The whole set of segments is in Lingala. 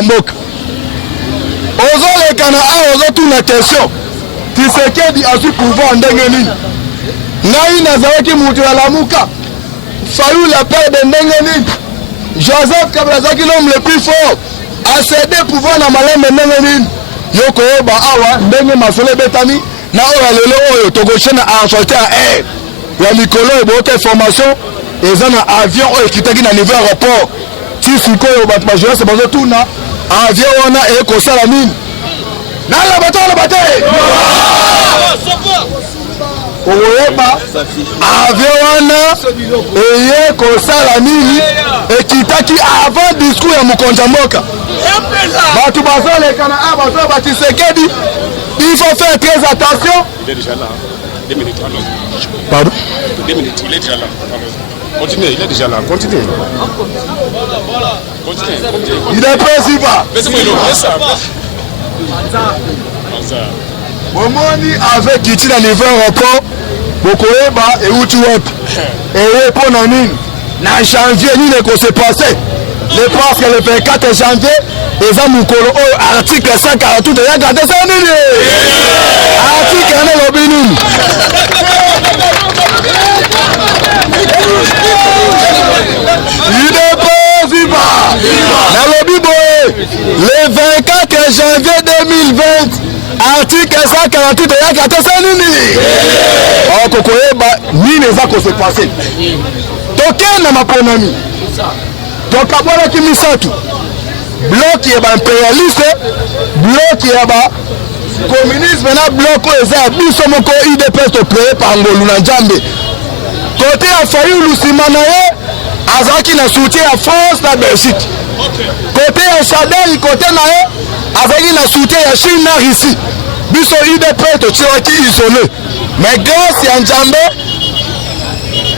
ya mboka ozolekana awa ozotuna question Tshisekedi azwi pouvoir ndenge nini ngai nazalaki mutu ya lamuka Fayulu la père de ndenge nini Joseph Kabila azalaki l'homme le plus fort a cédé pouvoir na malembe ndenge nini yoko yoba awa ndenge masolo betami na oyo lelo oyo tokochena a sortir à air ya mikolo ebote formation eza na avion oyo ekitaki na niveau aéroport ti sikoyo bato bajeunesse bazotuna avion wana ekosala nini nala bato bate oyoba avion wana ekosala nini ekitaki avant discours ya mokonzi mboka bato bazolekana a bazo ba Tshisekedi il faut faire très attention. Il est déjà là. 2 minutes. Pardon? 2 minutes, il est déjà là. Continuez, il est déjà là. Continuez. Continuez. Il est principal. Laissez-moi ça. Momoni avec Kiti na niveau aéroport bokoyeba euti wapi eyepo na nini na janvier nini ekose passé le parce que le 24 janvier eza mukolo oyo article 148 ya gade sa nini article ane lobi nini na lobi boye le 24 janvier 2020 article 148 ya gade sa nini okokoyeba nini eza kose passé tokenda maponami tokabwanaki misatu bloc ya ba impérialiste bloc ya ba communisme na bloc eza biso moko IDPS to créé par Ngolu na Nzambe côté ya Fayulu sima na ye azaki na soutien ya France na Belgique côté ya Chadel côté na ye azaki na soutien ya Chine na Russie biso IDPS to tiraki isolé mais grâce ya Nzambe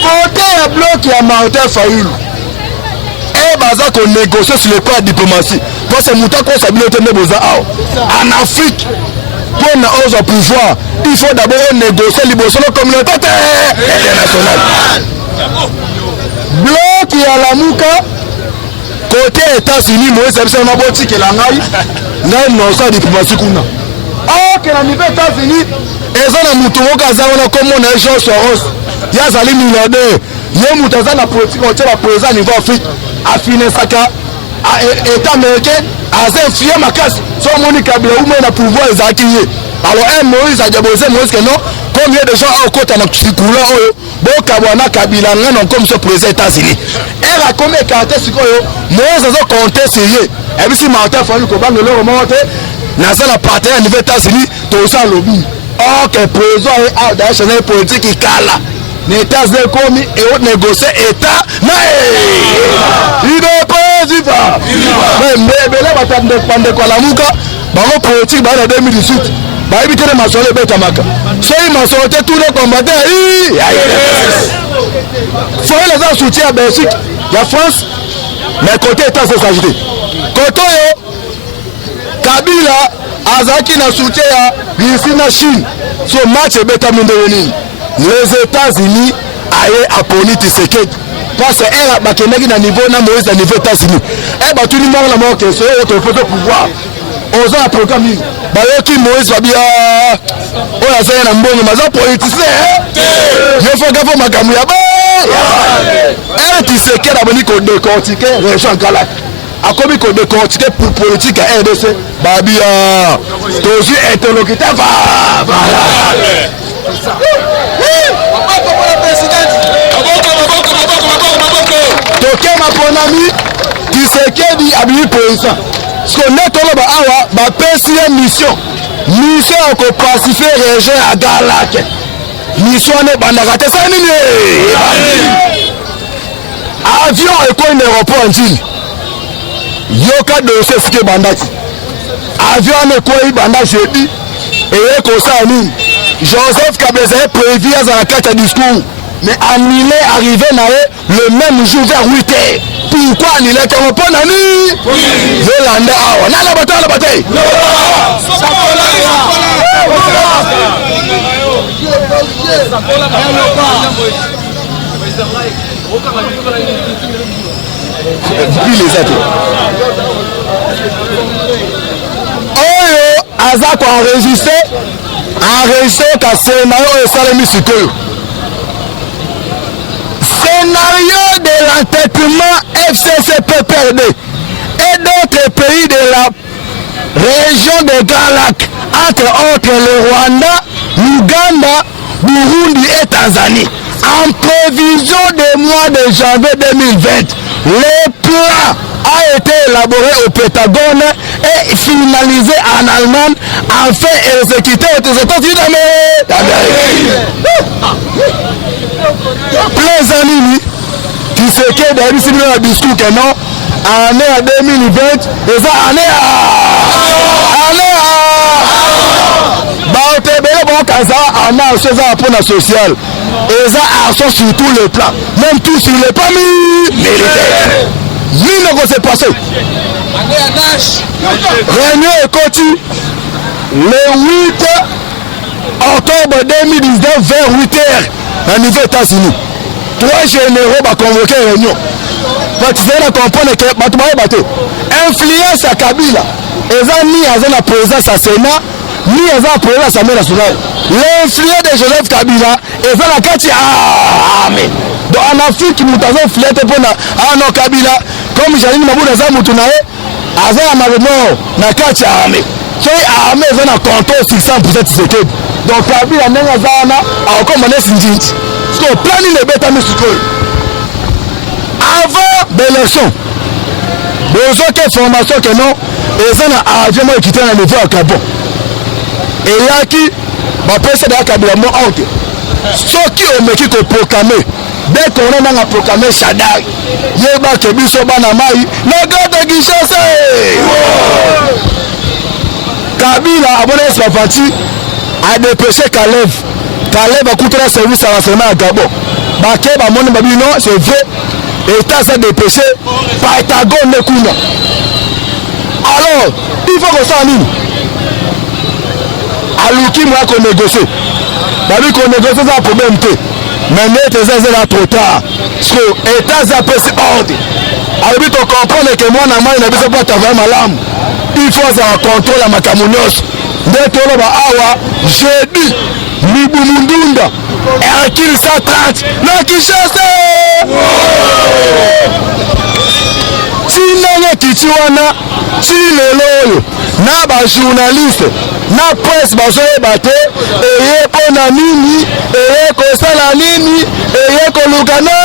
côté ya bloc ya Martin Fayulu baza qu'on négocie sur le plan de diplomatie parce que muta ko stabilité ne boza en Afrique pour na au pouvoir il faut d'abord négocier liboso la communauté internationale bloc ya lamuka côté États-Unis moi c'est ça maboti que la ngai non ça diplomatie kuna que la niveau États-Unis eza na mutu okaza wana comme on a George Soros yazali milliardaire ye mutu aza na politique au tela président niveau Afrique affiner saka état américain aza fier makasi so moni Kabila ou na pouvoir ezaki ye alors Moïse a diabolé Moïse que non combien de gens au côté na sikula oyo bokabwana Kabila ngana comme ce président États-Unis era comme carte sikoyo Moïse azo compter sérieux et puis si Martin Fayulu ko banga le remonte na ça la partenaire à niveau États-Unis to ça lobby que président a d'ailleurs politique ikala n'État zékomi et on négocie État il est pas mais là batande pande kwa lamuka bango politique ba na 2018 ba éviter les masole betamaka so ils masole tous les combattants faut les soutien à Belgique la France mais côté État c'est s'ajouter côté Kabila azaki na soutien ya Russie na Chine so match betaminde nini les États-Unis aye aponi Tshisekedi parce que elle a bakendaki na niveau na Moïse na niveau États-Unis et ba tuni mort la mort que c'est autre photo pouvoir oza na programme ni ba yoki Moïse babia oya za na mbongo maza politicien yo faut gafo makamu ya ba elle Tshisekedi aboni ko décortiquer région Kala akomi ko décortiquer pour politique à RDC babia tozi interlocuteur va toke maponami Tshisekedi abili président parce que netolo ba awa ba pesi mission ko pacifier région à Galak mission ne bandaka te sa nini avion eko na aéroport njini yoka dossier sike bandaki avion ne ko banda jeudi et ko sa nini Joseph Kabila prévu à la carte de discours mais annulé arrivé le même jour vers 8h. Pourquoi annuler ton pas nani Yolanda awa na la bataille oyo aza koenregistre ka scénario oyo esalemi sikoyo. Scénario de l'entêtement FCC PPRD et d'autres pays de la région des Grands Lacs, entre autres le Rwanda, l'Ouganda, Burundi et Tanzanie. En prévision du mois de janvier 2020, le plan a été élaboré au Pentagone et finalisé en Allemagne, enfin exécuté aux États-Unis d'Amérique. Plein d'amis qui se quittent dans le discours que non, année à 2020, et ça année à social et ça action sur tous les plans, même tout sur les familles militaires. L'île s'est passé. Réunion est continue le 8 octobre 2019 vers 8h à niveau États-Unis. 3 généraux vont convoquer réunion. Vous allez comprendre que influence à Kabila. Ils ont mis à la présence à Sénat, mis à la présence à l'Assemblée nationale. L'influence de Joseph Kabila, ils ont la carte à Amen. Donc en Afrique, nous avons influence pour nos Kabila, comme Janine Mabou dans un moutonae, Aza Amarino, na carte à Amen. C'est Amen, ils ont un contrôle 600% de sécurité. Donc Kabila n'a pas encore mené Sinjinti. Parce qu'on planifie les bêtes à Moussoukoy. Avant l'élection, besoin de formation que non, ils ont argent quitté dans le niveau à Gabon. Et il y a qui va passer dans le Kabila, ceux qui ont mis qu'on proclamé, dès qu'on a proclamé Shaddai, il y a un qui sont banamaï, le gars de Guichesse. Kabila, à mon avis, c'est parti, a dépêché Kalev. Kalev a coûté un service à l'enseignement à Gabon. Baké, mon ami, non, c'est vrai. État ça dépêché par Pentagone de Kouna. Alors, il faut qu'on s'en ligne. Alors, qui m'a qu'on négocie? D'ailleurs, qu'on négocie, c'est un problème. Mais n'est-ce pas là trop tard? Parce que l'État ça peut s'ordre. Alors, tu comprends que moi, il n'a pas travailler malade. Il faut avoir contrôle à ma camounos. Dès que l'on va avoir, j'ai dit, Mibumundunda, Hercule 130, non qui chasse. Si nanye kitiwana, si lelo, na ba journaliste, na presse bazoye bate, eye pona nini, eye kosala nini, eye kolukana.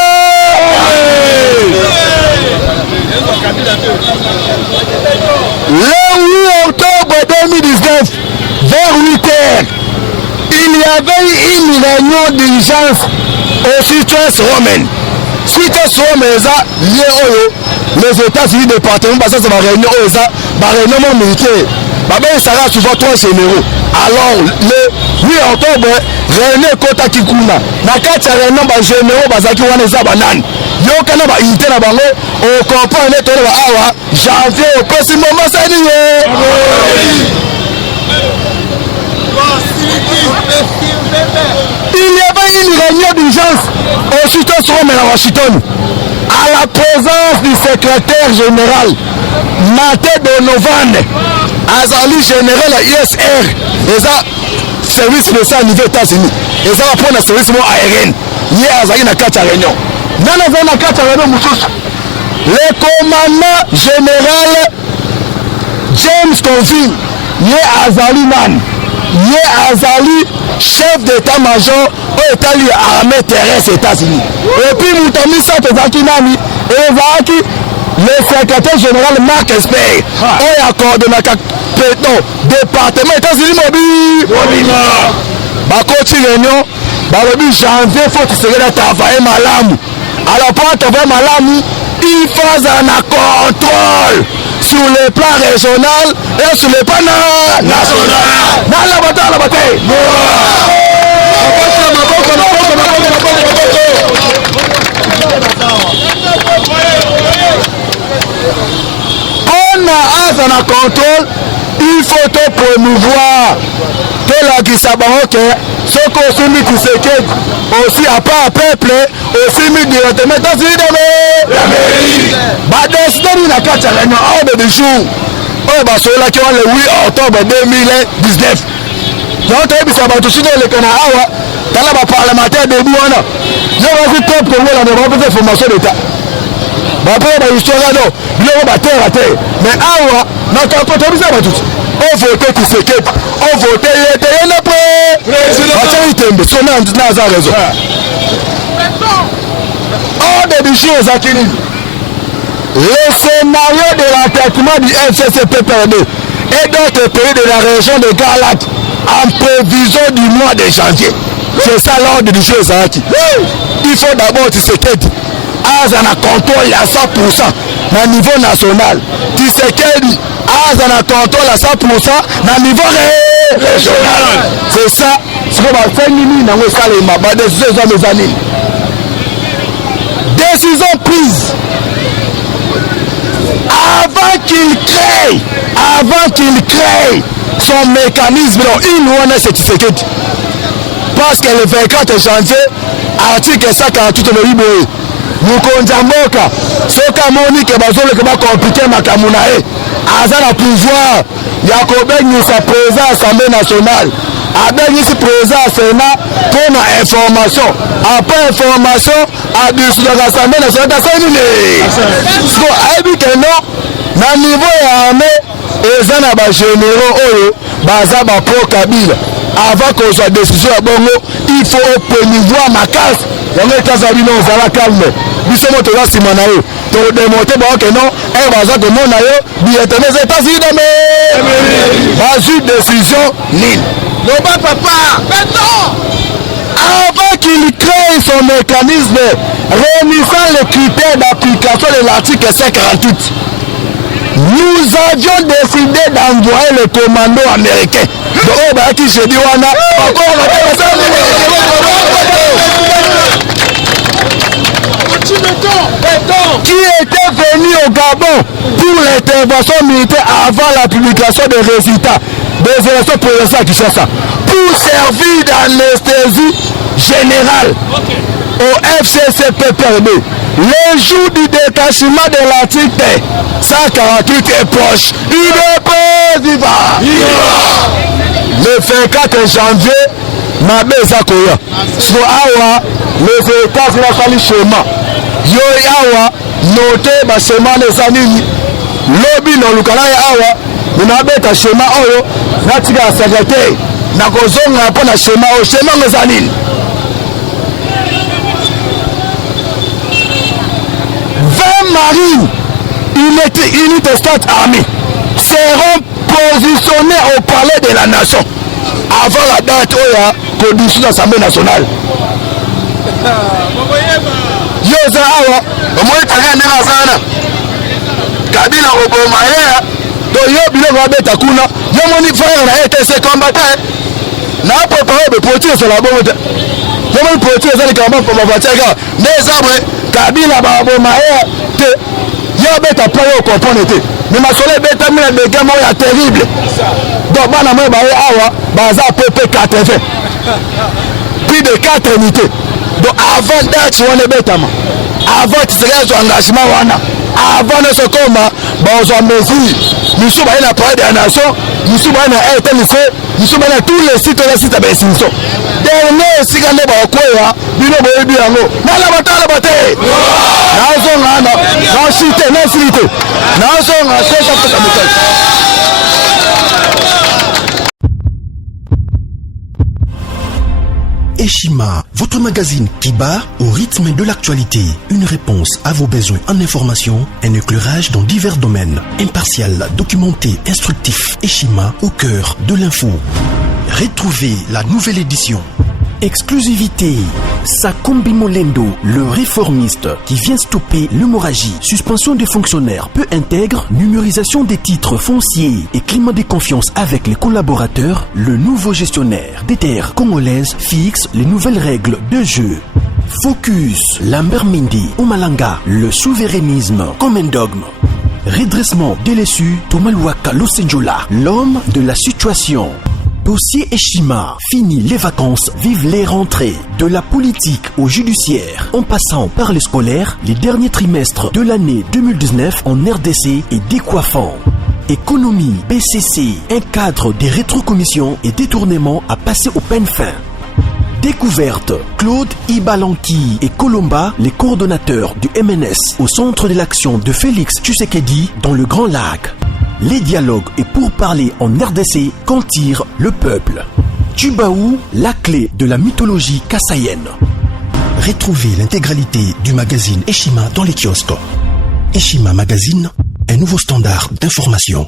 Le 8 octobre 2019, vers 8h, il y avait une réunion d'urgence aux situations romaines. Suite à ce les États-Unis département, parce que c'est ma réunion, ma réunion militaire. Il sera souvent 3 généraux. Alors, le 8 octobre, réunion Kota Kikuna. Nakati réunion généraux, Bazaki Waneza Banan. Yokana ba unité na bango, on comprend les tolo awa, janvier au petit moment ça dit. Il y avait une réunion d'urgence au Washington à Washington, à la présence du secrétaire général Maté Donovan, Azali général à ISR, et ça, service spécial au niveau des États-Unis, et ça va prendre un service aérien. Hier, Azali n'a qu'à réunion. Le commandant général James Conville, Yé Azali Man, Yé Azali, chef d'état-major au État lié à l'armée terrestre États-Unis. Et puis Moutami Satozaki Nami, et Zaki, le secrétaire général Marc Esper, et à coordonnateur département États-Unis mobile. Bakoti réunion, Balobi janvier, faut que tu serais travailler malamu. Alors pour travailler malamu, il faut un contrôle sur le plan régional et sur le plan national. Dans la bataille, On a un contrôle, il faut te promouvoir que la Guissabaroque, ce qu'on s'est mis qui se aussi à part peuple, aussi mis directement dans une de mes. Bah, décidez de la carte à l'année, ordre du jour. oyo basololaki wana le 8 octobre 2019 donc toyebisa bato sino eleka na awa tala baparlementaire debu wana yo bazi top kongola na bapesa information d'état bapesa bahistoire no biloko batera te mais awa na kampo tobisa batuti ovote Tshisekedi ovote yete yena pe batia itembe so na aza raison ordre du jour ezaki nini le scénario de l'attaquement du FCCPPRD et d'autres pays de la région de Galat en prévision du mois de janvier. C'est ça l'ordre du jeu ezalaki. Il faut d'abord Tshisekedi aza na contrôle à 100% na niveau national. Tshisekedi aza na contrôle à 100% na niveau régional. C'est ça. Ce qu'on va faire nini na ngosalema ba décision za mezanini. Décision prise avant qu'il crée son mécanisme, il nous a c'est Tshisekedi. Parce que le 24 janvier, article 148 de l'Iboé, nous condamnons ce Monique et Bazole qui va compliquer ma Kamunae. Aza la pouvoir, Yakobek ni sa présence à l'Assemblée nationale. Avec ici présent au Sénat pour ma information. Après information, à l'Assemblée nationale, c'est ça. Na niveau ya armée, eza na ba généraux oyo baza ba pro Kabila. Avant qu'on soit décision à Bongo, il faut promouvoir ma casse. On est à Zabino, on va calme. Biso moto la simanayo. To démontrer bon que non, et baza de mon ayo, bien les États-Unis mais bazu décision nil. Non pas papa. Maintenant avant qu'il crée son mécanisme réunissant les critères d'application de l'article 148. Nous avions décidé d'envoyer le commando américain. Qui était venu au Gabon pour l'intervention militaire avant la publication des résultats des élections présidentielles à Kinshasa pour servir d'anesthésie générale au FCCPPRD. Le jour du détachement de l'article 148 est proche. Il est pas vivant. Le 24 janvier, ma beza koya. So awa, les États-Unis ont fallu chemin. Yo awa, noté ma chemin les années. Lobby no lukala awa, na beta chemin oyo, na tika secrétaire. Na kozonga pa na chemin o chemin les années. 20 marines, unité State Army, seront positionnés au palais de la nation avant la date où il y a conduit l'Assemblée nationale. Yoza awa, au moins il y a un Kabila Obomaye, donc yo biloko abeta kuna, yo moni frère na ETC combattant. Na préparé de protéger sur la bombe. Yo moni protéger les combattants pour ma voiture. Mais après Kabila Obomaye te yo beta pas yo comprendre te. Mais ma soleil beta mina de gamo ya terrible. Donc bana moi ba awa baza PP 80. Plus de 4 unités. Donc avant date on beta ma. Avant tu serais sur engagement wana. Avant de ce combat, on a mesure. Nous sommes à la parole de la nation, nous sommes à la RTNC, nous sommes à tous les sites de la cité de Sinso. Dernier, si on est à quoi, nous sommes bien. La bataille. Nous sommes à la cité, nous sommes à Eshima, votre magazine qui bat au rythme de l'actualité. Une réponse à vos besoins en information, un éclairage dans divers domaines. Impartial, documenté, instructif. Eshima au cœur de l'info. Retrouvez la nouvelle édition. Exclusivité. Sakombi Molendo, le réformiste qui vient stopper l'hémorragie, suspension des fonctionnaires peu intègre, numérisation des titres fonciers et climat de confiance avec les collaborateurs, le nouveau gestionnaire des terres congolaises fixe les nouvelles règles de jeu. Focus, Lambert Mindi, Omalanga, le souverainisme comme un dogme. Redressement délaissé, Tomaluaka Losenjola, l'homme de la situation. Dossier Eshima, fini les vacances, vive les rentrées. De la politique au judiciaire, en passant par les scolaires, les derniers trimestres de l'année 2019 en RDC est décoiffant. Économie, PCC, un cadre des rétrocommissions et détournements à passer au peigne fin. Découverte, Claude Ibalanki et Colomba, les coordonnateurs du MNS au centre de l'action de Félix Tshisekedi dans le Grand Lac. Les dialogues et pourparlers en RDC qu'en tire le peuple. Tubaou, la clé de la mythologie kassaïenne. Retrouvez l'intégralité du magazine Eshima dans les kiosques. Eshima Magazine, un nouveau standard d'information.